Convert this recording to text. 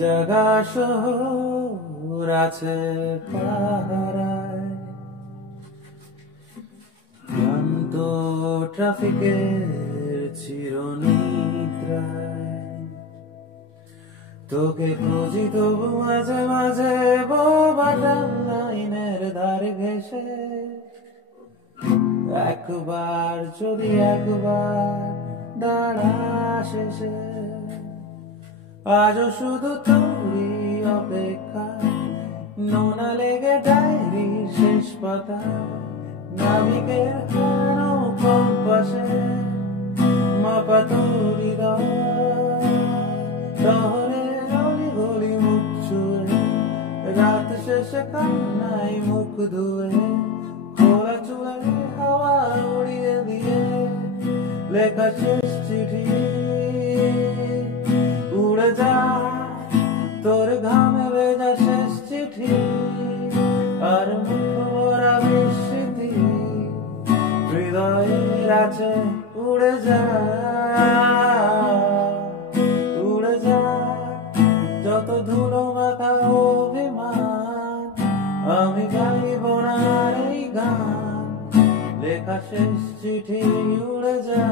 জাগা শহর আছে পাহারায়, ক্লান্ত ট্রাফিকের চিরনিদ্রায়। তোকে খুঁজি তবু মাঝে মাঝে বোবাটা লাইনের ধারে ঘেসে। একবার যদি একবার দাঁড়া শেষে, আজও শুধু তোরই অপেক্ষা। নোনা লেগে ডায়েরির শেষ পাতা, নাবিকের হারানো কম্পাসে মাপা তোর হৃদয়। শহরের অলিগলি মুখ ছুঁয়ে, রাত শেষে কান্নায় মুখ ধুয়ে, খোলা চুলে হাওয়া উড়িয়ে দিয়ে লেখা শেষ চিঠি। উড়ে যা তোর ঘামে ভেজা শেষ চিঠি, আর মুখ ভরা বিস্মৃতি হৃদয়ের আছে। উড়ে যা, উড়ে যা, যত ধুলো মাথা অভিমান, আমি গাইব না এই গান, লেখা শেষ চিঠি। উড়ে যা।